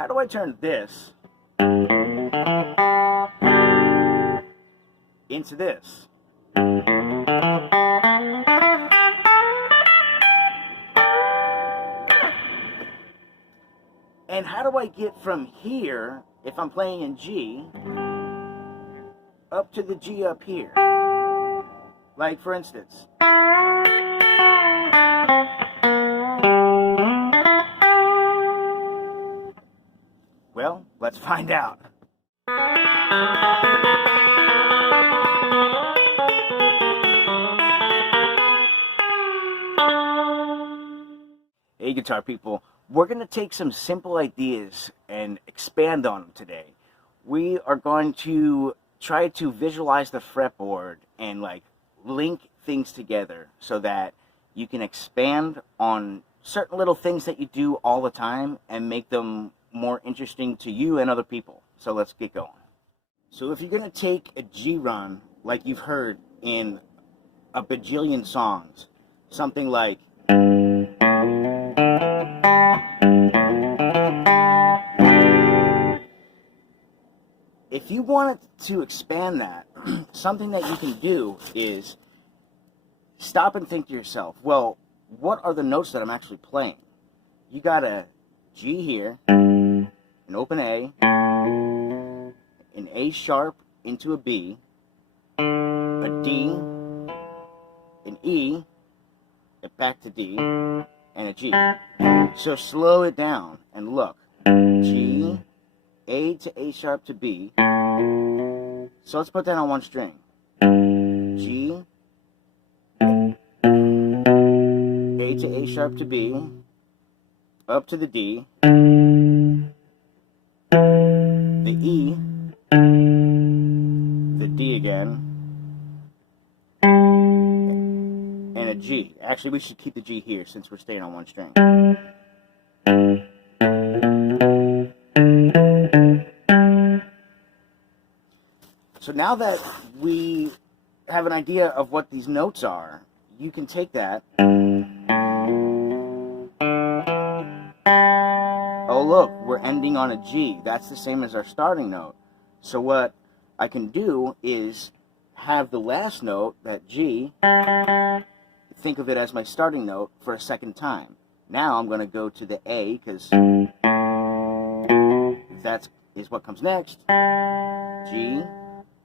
How do I turn this into this? And how do I get from here, if I'm playing in G, up to the G up here? Like, for instance, well, let's find out. Hey, guitar people, we're going to take some simple ideas and expand on them today. We are going to try to visualize the fretboard and like link things together so that you can expand on certain little things that you do all the time and make them more interesting to you and other people. So let's get going. So if you're going to take a G run like you've heard in a bajillion songs, something like if you wanted to expand that, something that you can do is stop and think to yourself, well, what are the notes that I'm actually playing? You got a G here, an open A, an A sharp into a B, a D, an E, back to D, and a G. So slow it down and look. G, A to A sharp to B. So let's put that on one string. G, A to A sharp to B, up to the D, the E, the D again, and a G. Actually, we should keep the G here since we're staying on one string. So now that we have an idea of what these notes are, you can take that. Oh look, we're ending on a G. That's the same as our starting note. So what I can do is have the last note, that G, think of it as my starting note for a second time. Now I'm going to go to the A, because that is what comes next. G.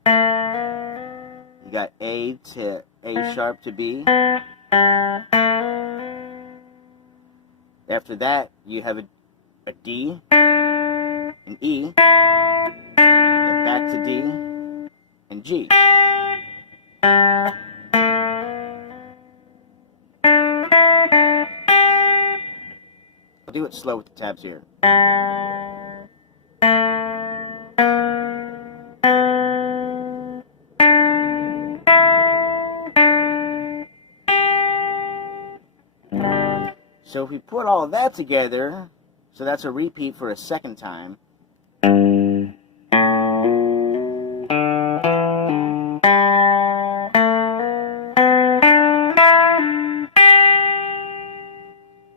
You got A to A sharp to B. After that, you have a D, an E, and back to D, and G. I'll do it slow with the tabs here. So if we put all of that together, so that's a repeat for a second time.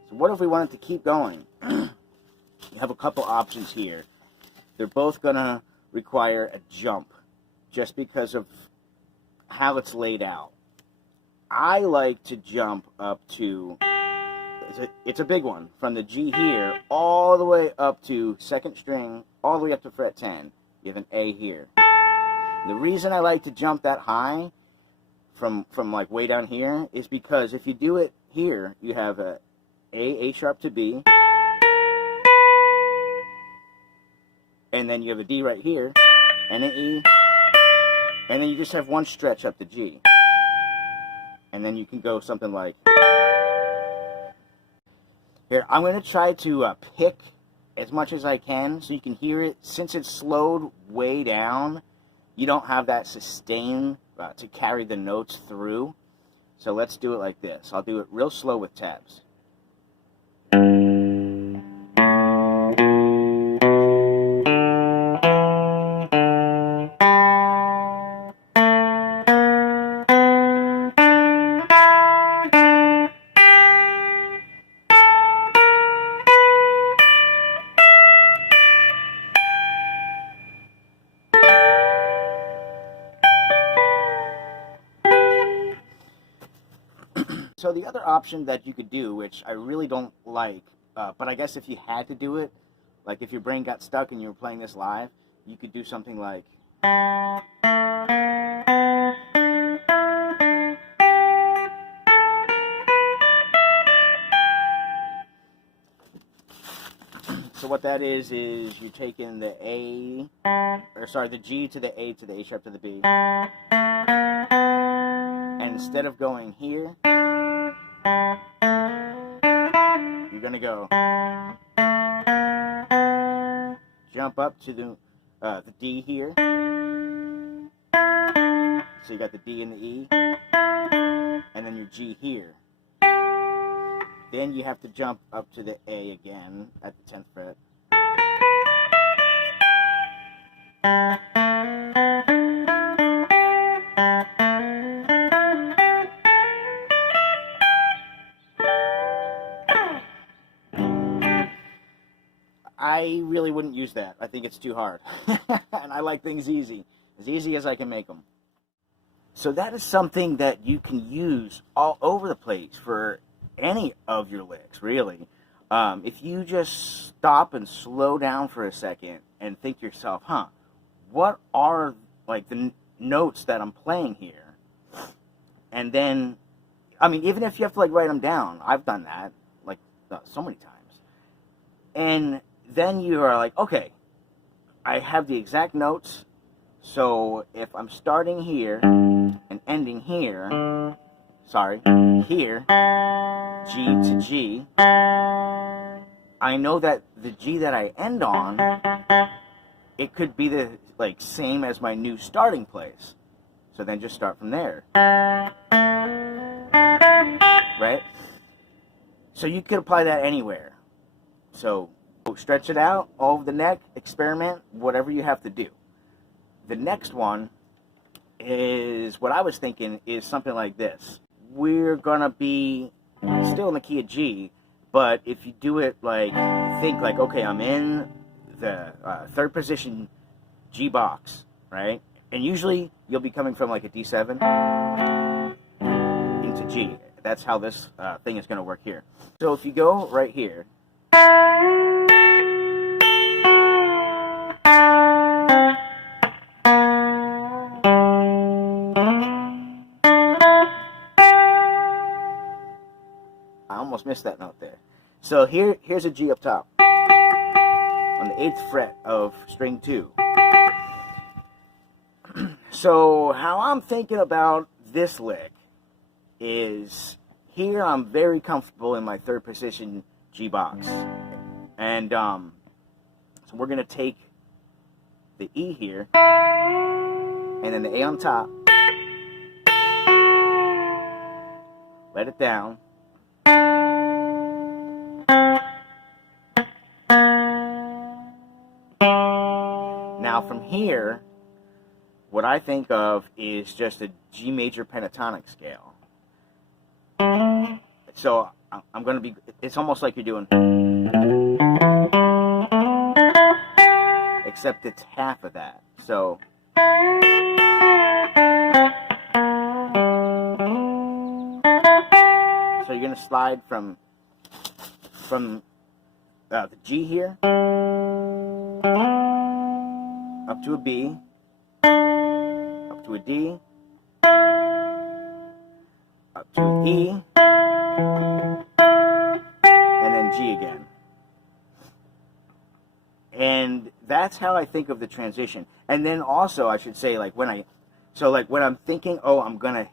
So what if we wanted to keep going? You have a couple options here. They're both going to require a jump just because of how it's laid out. I like to jump up to, it's a big one, from the G here all the way up to second string, all the way up to fret 10. You have an A here. The reason I like to jump that high from like way down here is because if you do it here, you have a sharp to B, and then you have a D right here, and an E, and then you just have one stretch up the G. And then you can go something like, here, I'm going to try to pick as much as I can so you can hear it. Since it's slowed way down, you don't have that sustain to carry the notes through. So let's do it like this. I'll do it real slow with tabs. So the other option that you could do, which I really don't like, but I guess if you had to do it, like if your brain got stuck and you were playing this live, you could do something like... So what that is you're taking the A, or sorry, the G to the A to the A sharp to the B. And instead of going here, you're going to go jump up to the D here. So you got the D and the E, and then your G here. Then you have to jump up to the A again at the 10th fret. I really wouldn't use that. I think it's too hard. And I like things easy as I can make them. So that is something that you can use all over the place for any of your licks, really. If you just stop and slow down for a second and think to yourself, what are like the notes that I'm playing here? And then, I mean, even if you have to like write them down, I've done that like so many times. And then you are like, okay, I have the exact notes. So if I'm starting here and ending here, here, G to G, I know that the G that I end on, it could be the like same as my new starting place. So then just start from there. Right? So you could apply that anywhere. So stretch it out all over the neck, experiment, whatever you have to do. The next one is, what I was thinking is something like this. We're gonna be still in the key of G, but if you do it like, think like, okay, I'm in the third position G box, right? And usually you'll be coming from like a D7 into G. That's how this thing is gonna work here. So if you go right here, I almost missed that note there. So here's a G up top on the 8th fret of string 2. So how I'm thinking about this lick is, here I'm very comfortable in my third position G box. And so we're going to take the E here, and then the A on top, let it down, now from here, what I think of is just a G major pentatonic scale. So I'm going to be, it's almost like you're doing, except it's half of that. So you're going to slide from the G here up to a B, up to a D, up to an E, and then G again. And that's how I think of the transition. And then also, I should say, like when I'm thinking, oh, I'm gonna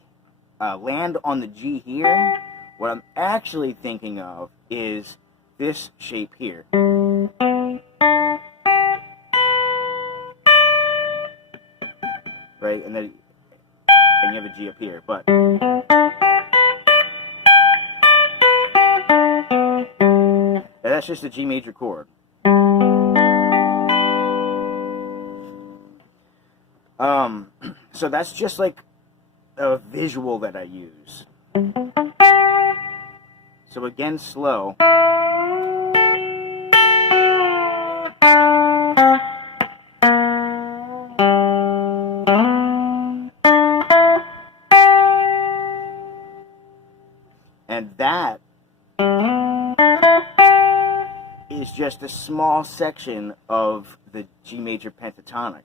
land on the G here, what I'm actually thinking of is this shape here. Right, and then you have a G up here, but that's just a G major chord. So that's just like a visual that I use. So again, slow. that is just a small section of the G major pentatonic.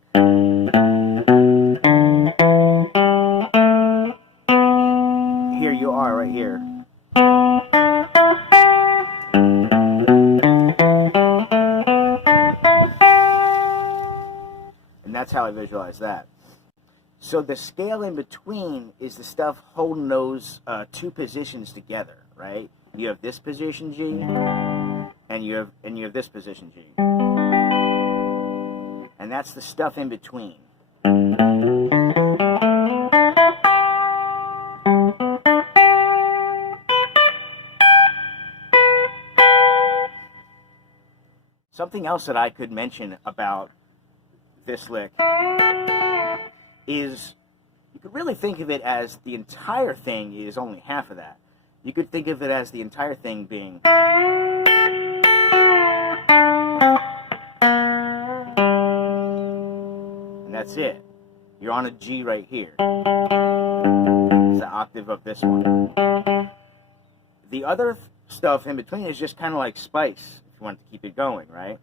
Here you are right here. And that's how I visualize that. So the scale in between is the stuff holding those two positions together, right? You have this position G, and you have this position G, and that's the stuff in between. Something else that I could mention about this lick is you could really think of it as the entire thing is only half of that. You could think of it as the entire thing being, and that's it. You're on a G right here. It's the octave of this one. The other stuff in between is just kind of like spice, if you want to keep it going, right?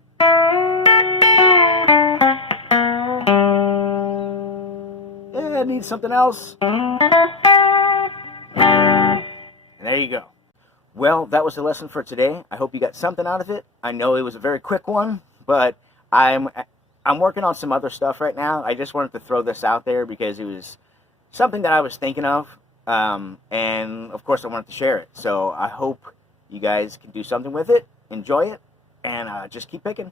Yeah, it needs something else. And there you go. Well, that was the lesson for today. I hope you got something out of it. I know it was a very quick one, but I'm working on some other stuff right now. I just wanted to throw this out there because it was something that I was thinking of, and of course I wanted to share it. So I hope you guys can do something with it, enjoy it, and just keep picking.